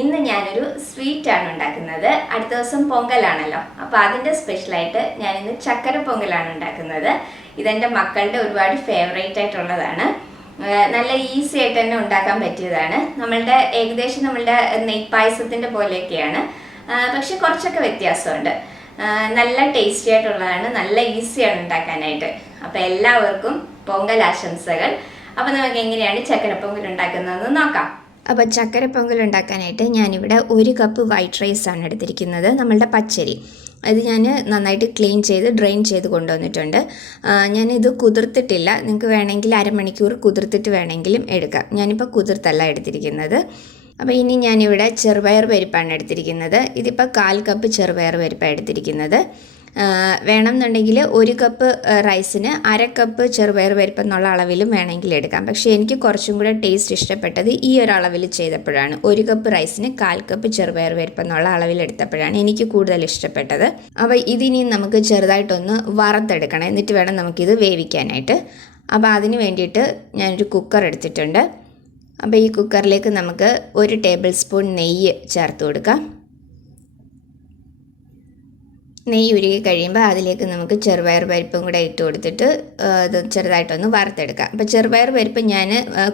ഇന്ന് ഞാനൊരു സ്വീറ്റ് ആണ് ഉണ്ടാക്കുന്നത്. അടുത്ത ദിവസം പൊങ്കലാണല്ലോ, അപ്പോൾ അതിൻ്റെ സ്പെഷ്യലായിട്ട് ഞാനിന്ന് ചക്കര പൊങ്കലാണ് ഉണ്ടാക്കുന്നത്. ഇതെൻ്റെ മക്കളുടെ ഒരുപാട് ഫേവറേറ്റ് ആയിട്ടുള്ളതാണ്. നല്ല ഈസി ആയിട്ട് തന്നെ ഉണ്ടാക്കാൻ പറ്റിയതാണ്. ഏകദേശം നമ്മളുടെ നെയ്പായസത്തിൻ്റെ പോലെയൊക്കെയാണ്, പക്ഷെ കുറച്ചൊക്കെ വ്യത്യാസമുണ്ട്. നല്ല ടേസ്റ്റി ആയിട്ടുള്ളതാണ്, നല്ല ഈസിയാണ് ഉണ്ടാക്കാനായിട്ട്. അപ്പോൾ എല്ലാവർക്കും പൊങ്കൽ ആശംസകൾ. അപ്പോൾ നമുക്ക് എങ്ങനെയാണ് ചക്കര പൊങ്കൽ ഉണ്ടാക്കുന്നതെന്ന് നോക്കാം. അപ്പോൾ ചക്കര പൊങ്കൽ ഉണ്ടാക്കാനായിട്ട് ഞാനിവിടെ 1 കപ്പ് വൈറ്റ് റൈസ് ആണ് എടുത്തിരിക്കുന്നത്, നമ്മളുടെ പച്ചരി. അത് ഞാൻ നന്നായിട്ട് ക്ലീൻ ചെയ്ത് ഡ്രെയിൻ ചെയ്ത് കൊണ്ടുവന്നിട്ടുണ്ട്. ഞാനിത് കുതിർത്തിട്ടില്ല, നിങ്ങൾക്ക് വേണമെങ്കിൽ അരമണിക്കൂർ കുതിർത്തിട്ട് വേണമെങ്കിലും എടുക്കാം. ഞാനിപ്പോൾ കുതിർത്തല്ല എടുത്തിരിക്കുന്നത്. അപ്പോൾ ഇനി ഞാനിവിടെ ചെറുപയർ പരിപ്പാണ് എടുത്തിരിക്കുന്നത്. ഇതിപ്പോൾ 1/4 കപ്പ് ചെറുപയർ പരിപ്പാണ് എടുത്തിരിക്കുന്നത്. വേണമെന്നുണ്ടെങ്കിൽ 1 കപ്പ് റൈസിന് 1/2 കപ്പ് ചെറുപയർ പരിപ്പ് എന്നുള്ള അളവിലും വേണമെങ്കിൽ എടുക്കാം. പക്ഷേ എനിക്ക് കുറച്ചും കൂടെ ടേസ്റ്റ് ഇഷ്ടപ്പെട്ടത് ഈ ഒരു അളവിൽ ചെയ്തപ്പോഴാണ്. 1 കപ്പ് റൈസിന് 1/4 കപ്പ് ചെറുപയർ പരിപ്പ് എന്നുള്ള അളവിൽ എടുത്തപ്പോഴാണ് എനിക്ക് കൂടുതൽ ഇഷ്ടപ്പെട്ടത്. അപ്പോൾ ഇതിനി നമുക്ക് ചെറുതായിട്ടൊന്ന് വറുത്തെടുക്കണം, എന്നിട്ട് വേണം നമുക്കിത് വേവിക്കാനായിട്ട്. അപ്പോൾ അതിന് വേണ്ടിയിട്ട് ഞാനൊരു കുക്കർ എടുത്തിട്ടുണ്ട്. അപ്പോൾ ഈ കുക്കറിലേക്ക് നമുക്ക് 1 ടേബിൾ സ്പൂൺ നെയ്യ് ചേർത്ത് കൊടുക്കാം. നെയ്യ് ഉരുകി കഴിയുമ്പോൾ അതിലേക്ക് നമുക്ക് ചെറുപയർ പരിപ്പും കൂടെ ഇട്ട് കൊടുത്തിട്ട് ഇത് ചെറുതായിട്ടൊന്ന് വറുത്തെടുക്കാം. അപ്പോൾ ചെറുപയർ പരിപ്പ് ഞാൻ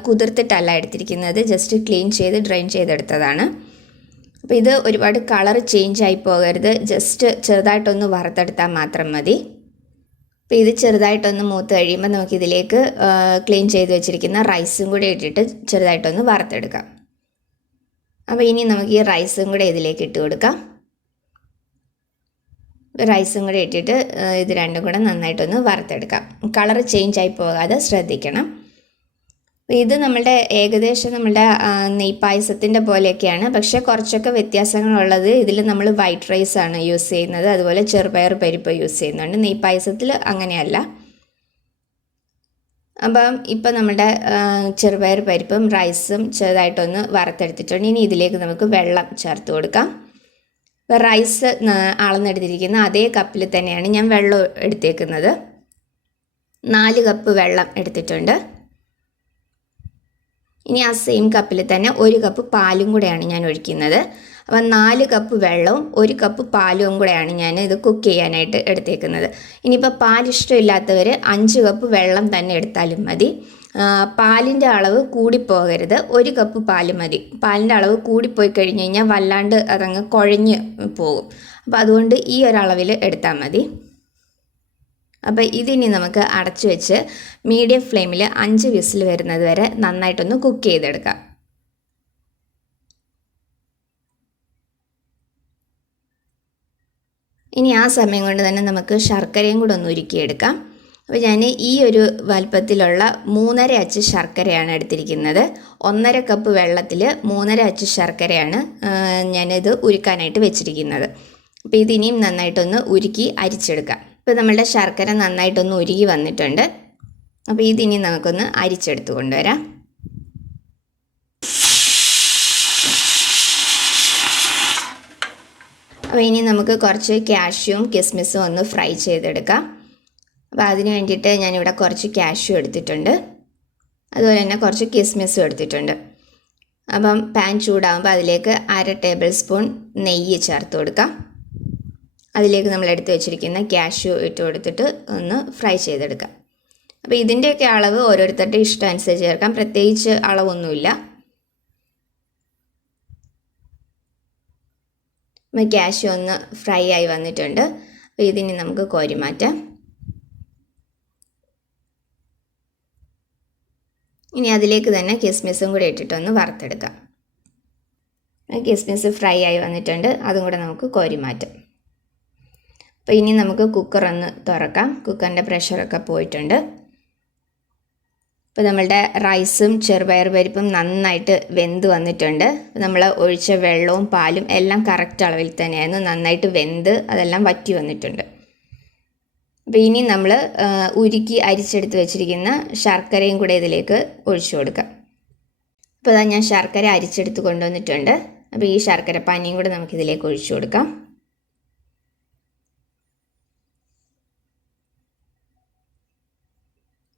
കുതിർത്തിട്ടല്ല എടുത്തിരിക്കുന്നത്, ജസ്റ്റ് ക്ലീൻ ചെയ്ത് ഡ്രെയിൻ ചെയ്തെടുത്തതാണ്. അപ്പോൾ ഇത് ഒരുപാട് കളർ ചേഞ്ച് ആയി പോകരുത്, ജസ്റ്റ് ചെറുതായിട്ടൊന്ന് വറുത്തെടുത്താൽ മാത്രം മതി. അപ്പോൾ ഇത് ചെറുതായിട്ടൊന്ന് മൂത്ത് കഴിയുമ്പോൾ നമുക്കിതിലേക്ക് ക്ലീൻ ചെയ്ത് വെച്ചിരിക്കുന്ന റൈസും കൂടെ ഇട്ടിട്ട് ചെറുതായിട്ടൊന്ന് വറുത്തെടുക്കാം. അപ്പോൾ ഇനി നമുക്ക് ഈ റൈസും കൂടെ ഇതിലേക്ക് ഇട്ട് കൊടുക്കാം. റൈസും കൂടെ ഇട്ടിട്ട് ഇത് രണ്ടും കൂടെ നന്നായിട്ടൊന്ന് വറുത്തെടുക്കാം. കളർ ചേഞ്ച് ആയി പോകാതെ ശ്രദ്ധിക്കണം. ഇത് ഏകദേശം നമ്മളുടെ നെയ്പായസത്തിൻ്റെ പോലെയൊക്കെയാണ്, പക്ഷേ കുറച്ചൊക്കെ വ്യത്യാസങ്ങളുള്ളത്. ഇതിൽ നമ്മൾ വൈറ്റ് റൈസ് ആണ് യൂസ് ചെയ്യുന്നത്, അതുപോലെ ചെറുപയർ പരിപ്പ് യൂസ് ചെയ്യുന്നുണ്ട്. നെയ്പായസത്തിൽ അങ്ങനെയല്ല. അപ്പം ഇപ്പം നമ്മുടെ ചെറുപയർ പരിപ്പും റൈസും ചെറുതായിട്ടൊന്ന് വറുത്തെടുത്തിട്ടുണ്ട്. ഇനി ഇതിലേക്ക് നമുക്ക് വെള്ളം ചേർത്ത് കൊടുക്കാം. റൈസ് അളന്നെടുത്തിരിക്കുന്ന അതേ കപ്പിൽ തന്നെയാണ് ഞാൻ വെള്ളം എടുത്തേക്കുന്നത്. 4 കപ്പ് വെള്ളം എടുത്തിട്ടുണ്ട്. ഇനി ആ സെയിം കപ്പിൽ തന്നെ 1 കപ്പ് പാലും കൂടെയാണ് ഞാൻ ഒഴിക്കുന്നത്. അപ്പം 4 കപ്പ് വെള്ളവും 1 കപ്പ് പാലും കൂടെയാണ് ഞാൻ ഇത് കുക്ക് ചെയ്യാനായിട്ട് എടുത്തേക്കുന്നത്. ഇനിയിപ്പോൾ പാൽ ഇഷ്ടമില്ലാത്തവർ 5 കപ്പ് വെള്ളം തന്നെ എടുത്താലും മതി. പാലിൻ്റെ അളവ് കൂടിപ്പോകരുത്, 1 കപ്പ് പാൽ മതി. പാലിൻ്റെ അളവ് കൂടിപ്പോയി കഴിഞ്ഞ് കഴിഞ്ഞാൽ വല്ലാണ്ട് അതങ്ങ് കുഴഞ്ഞ് പോകും. അപ്പോൾ അതുകൊണ്ട് ഈ ഒരളവിൽ എടുത്താൽ മതി. അപ്പോൾ ഇതിനി നമുക്ക് അടച്ചു വെച്ച് മീഡിയം ഫ്ലെയിമിൽ 5 വിസിൽ വരുന്നത് വരെ നന്നായിട്ടൊന്ന് കുക്ക് ചെയ്തെടുക്കാം. ഇനി ആ സമയം കൊണ്ട് തന്നെ നമുക്ക് ശർക്കരയും കൂടെ ഒന്ന് ഉരുക്കിയെടുക്കാം. അപ്പോൾ ഞാൻ ഈ ഒരു വലുപ്പത്തിലുള്ള 3.5 അച്ച് ശർക്കരയാണ് എടുത്തിരിക്കുന്നത്. 1.5 കപ്പ് വെള്ളത്തിൽ 3.5 അച്ച് ശർക്കരയാണ് ഞാനിത് ഉരുക്കാനായിട്ട് വെച്ചിരിക്കുന്നത്. അപ്പോൾ ഇതിനിയും നന്നായിട്ടൊന്ന് ഉരുക്കി അരിച്ചെടുക്കാം. ഇപ്പോൾ നമ്മളുടെ ശർക്കര നന്നായിട്ടൊന്ന് ഉരുകി വന്നിട്ടുണ്ട്. അപ്പോൾ ഇതിനി നമുക്കൊന്ന് അരിച്ചെടുത്ത് കൊണ്ടുവരാം. അപ്പോൾ ഇനി നമുക്ക് കുറച്ച് കാഷ്യൂവും കിസ്മിസും ഒന്ന് ഫ്രൈ ചെയ്തെടുക്കാം. അപ്പോൾ അതിന് വേണ്ടിയിട്ട് ഞാനിവിടെ കുറച്ച് കാഷ്യൂ എടുത്തിട്ടുണ്ട്, അതുപോലെ തന്നെ കുറച്ച് കിസ്മിസും എടുത്തിട്ടുണ്ട്. അപ്പം പാൻ ചൂടാകുമ്പോൾ അതിലേക്ക് 1/2 ടേബിൾ സ്പൂൺ നെയ്യ് ചേർത്ത് കൊടുക്കാം. അതിലേക്ക് നമ്മൾ എടുത്ത് വെച്ചിരിക്കുന്ന കാഷ്യൂ ഇട്ട് കൊടുത്തിട്ട് ഒന്ന് ഫ്രൈ ചെയ്തെടുക്കാം. അപ്പോൾ ഇതിൻ്റെയൊക്കെ അളവ് ഓരോരുത്തരുടെ ഇഷ്ടം അനുസരിച്ച് ചേർക്കാം, പ്രത്യേകിച്ച് അളവൊന്നുമില്ല. അപ്പോൾ കാഷ്യൂ ഒന്ന് ഫ്രൈ ആയി വന്നിട്ടുണ്ട്. അപ്പോൾ ഇതിനി നമുക്ക് കോരി മാറ്റാം. ഇനി അതിലേക്ക് തന്നെ കിസ്മിസും കൂടി ഇട്ടിട്ടൊന്ന് വറുത്തെടുക്കാം. കിസ്മിസ് ഫ്രൈ ആയി വന്നിട്ടുണ്ട്, അതും കൂടെ നമുക്ക് കോരി മാറ്റാം. അപ്പോൾ ഇനി നമുക്ക് കുക്കർ ഒന്ന് തുറക്കാം. കുക്കറിൻ്റെ പ്രഷറൊക്കെ പോയിട്ടുണ്ട്. അപ്പോൾ നമ്മളുടെ റൈസും ചെറുപയർ പരിപ്പും നന്നായിട്ട് വെന്ത് വന്നിട്ടുണ്ട്. നമ്മൾ ഒഴിച്ച വെള്ളവും പാലും എല്ലാം കറക്റ്റ് അളവിൽ തന്നെയായിരുന്നു, നന്നായിട്ട് വെന്ത് അതെല്ലാം വറ്റി വന്നിട്ടുണ്ട്. അപ്പോൾ ഇനി നമ്മൾ ഉരുക്കി അരിച്ചെടുത്ത് വെച്ചിരിക്കുന്ന ശർക്കരയും കൂടെ ഇതിലേക്ക് ഒഴിച്ചു കൊടുക്കാം. അപ്പോൾ അതാ ഞാൻ ശർക്കര അരിച്ചെടുത്ത് കൊണ്ടുവന്നിട്ടുണ്ട്. അപ്പോൾ ഈ ശർക്കര പാനിയും കൂടെ നമുക്കിതിലേക്ക് ഒഴിച്ചു കൊടുക്കാം.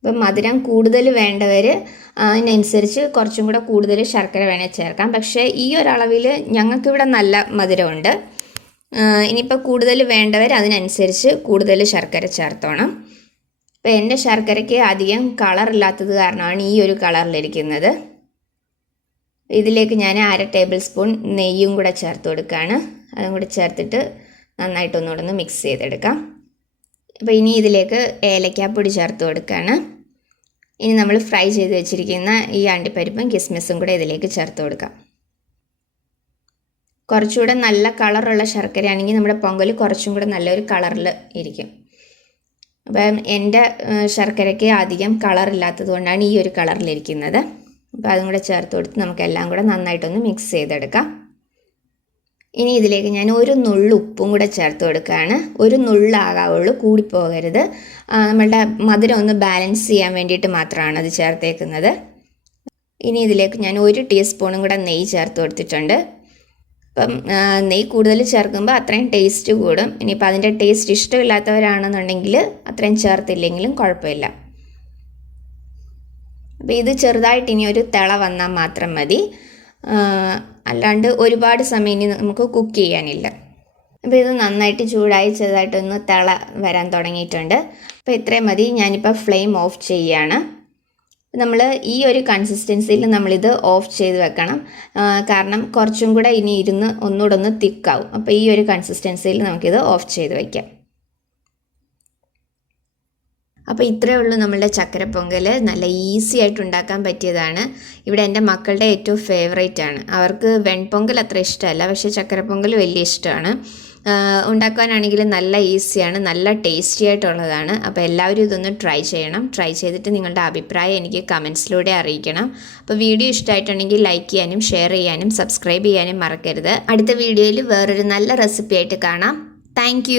അപ്പം മധുരം കൂടുതൽ വേണ്ടവർ അതിനനുസരിച്ച് കുറച്ചും കൂടെ കൂടുതൽ ശർക്കര വേണേൽ ചേർക്കാം. പക്ഷേ ഈ ഒരളവിൽ ഞങ്ങൾക്കിവിടെ നല്ല മധുരമുണ്ട്. ഇനിയിപ്പോൾ കൂടുതൽ വേണ്ടവർ അതിനനുസരിച്ച് കൂടുതൽ ശർക്കര ചേർത്തോണം. അപ്പോൾ എൻ്റെ ശർക്കരയ്ക്ക് അധികം കളറില്ലാത്തത് കാരണമാണ് ഈ ഒരു കളറിലിരിക്കുന്നത്. ഇതിലേക്ക് ഞാൻ 1/2 ടേബിൾ സ്പൂൺ നെയ്യും കൂടെ ചേർത്ത് കൊടുക്കുകയാണ്. അതും കൂടെ ചേർത്തിട്ട് നന്നായിട്ടൊന്നുകൂടെ ഒന്ന് മിക്സ് ചെയ്തെടുക്കാം. അപ്പോൾ ഇനി ഇതിലേക്ക് ഏലക്കാപ്പൊടി ചേർത്ത് കൊടുക്കുകയാണ്. ഇനി നമ്മൾ ഫ്രൈ ചെയ്ത് വെച്ചിരിക്കുന്ന ഈ അണ്ടിപ്പരിപ്പും കിസ്മിസും കൂടെ ഇതിലേക്ക് ചേർത്ത് കൊടുക്കാം. കുറച്ചുകൂടെ നല്ല കളറുള്ള ശർക്കരയാണെങ്കിൽ നമ്മുടെ പൊങ്കൽ കുറച്ചും കൂടെ നല്ലൊരു കളറിൽ ഇരിക്കും. അപ്പം എൻ്റെ ശർക്കരയ്ക്ക് അധികം കളറില്ലാത്തത് കൊണ്ടാണ് ഈ ഒരു കളറിലിരിക്കുന്നത്. അപ്പോൾ അതും കൂടെ ചേർത്ത് കൊടുത്ത് നമുക്കെല്ലാം കൂടെ നന്നായിട്ടൊന്ന് മിക്സ് ചെയ്തെടുക്കാം. ഇനി ഇതിലേക്ക് ഞാൻ ഒരു നുള്ളു ഉപ്പും കൂടെ ചേർത്ത് കൊടുക്കുകയാണ്. ഒരു നുള്ളാകാവുള്ളൂ, കൂടിപ്പോകരുത്. നമ്മളുടെ മധുരം ഒന്ന് ബാലൻസ് ചെയ്യാൻ വേണ്ടിയിട്ട് മാത്രമാണ് അത് ചേർത്തേക്കുന്നത്. ഇനി ഇതിലേക്ക് ഞാൻ 1 ടീസ്പൂണും കൂടെ നെയ്യ് ചേർത്ത് കൊടുത്തിട്ടുണ്ട്. അപ്പം നെയ്യ് കൂടുതൽ ചേർക്കുമ്പോൾ അത്രയും ടേസ്റ്റ് കൂടും. ഇനിയിപ്പോൾ അതിൻ്റെ ടേസ്റ്റ് ഇഷ്ടമില്ലാത്തവരാണെന്നുണ്ടെങ്കിൽ അത്രയും ചേർത്തില്ലെങ്കിലും കുഴപ്പമില്ല. അപ്പോൾ ഇത് ചെറുതായിട്ട് ഇനി ഒരു തിള വന്നാൽ മാത്രം മതി. അല്ലാണ്ട് ഒരുപാട് സമയം ഇനി നമുക്ക് കുക്ക് ചെയ്യാനില്ല. അപ്പോൾ ഇത് നന്നായിട്ട് ചൂടായി ചെറുതായിട്ടൊന്ന് തിള വരാൻ തുടങ്ങിയിട്ടുണ്ട്. അപ്പോൾ ഇത്രയും മതി. ഞാനിപ്പോൾ ഫ്ലെയിം ഓഫ് ചെയ്യുകയാണ്. നമ്മൾ ഈ ഒരു കൺസിസ്റ്റൻസിയിൽ നമ്മളിത് ഓഫ് ചെയ്ത് വെക്കണം. കാരണം കുറച്ചും കൂടെ ഇനി ഇരുന്ന് ഒന്നുകൂടെ ഒന്ന് തിക്കാവും. അപ്പോൾ ഈ ഒരു കൺസിസ്റ്റൻസിയിൽ നമുക്കിത് ഓഫ് ചെയ്ത് വയ്ക്കാം. അപ്പോൾ ഇത്രയേ ഉള്ളൂ നമ്മളുടെ ചക്കര പൊങ്കൽ. നല്ല ഈസി ആയിട്ട് ഉണ്ടാക്കാൻ പറ്റിയതാണ്. ഇവിടെ എൻ്റെ മക്കളുടെ ഏറ്റവും ഫേവറേറ്റ് ആണ്. അവർക്ക് വെൺപൊങ്കൽ അത്ര ഇഷ്ടമല്ല, പക്ഷേ ചക്കര പൊങ്കൽ വലിയ ഇഷ്ടമാണ്. ഉണ്ടാക്കാനാണെങ്കിൽ നല്ല ഈസിയാണ്, നല്ല ടേസ്റ്റി ആയിട്ടുള്ളതാണ്. അപ്പോൾ എല്ലാവരും ഇതൊന്ന് ട്രൈ ചെയ്യണം. ട്രൈ ചെയ്തിട്ട് നിങ്ങളുടെ അഭിപ്രായം എനിക്ക് കമൻസിലൂടെ അറിയിക്കണം. അപ്പോൾ വീഡിയോ ഇഷ്ടമായിട്ടുണ്ടെങ്കിൽ ലൈക്ക് ചെയ്യാനും ഷെയർ ചെയ്യാനും സബ്സ്ക്രൈബ് ചെയ്യാനും മറക്കരുത്. അടുത്ത വീഡിയോയിൽ വേറൊരു നല്ല റെസിപ്പി ആയിട്ട് കാണാം. താങ്ക്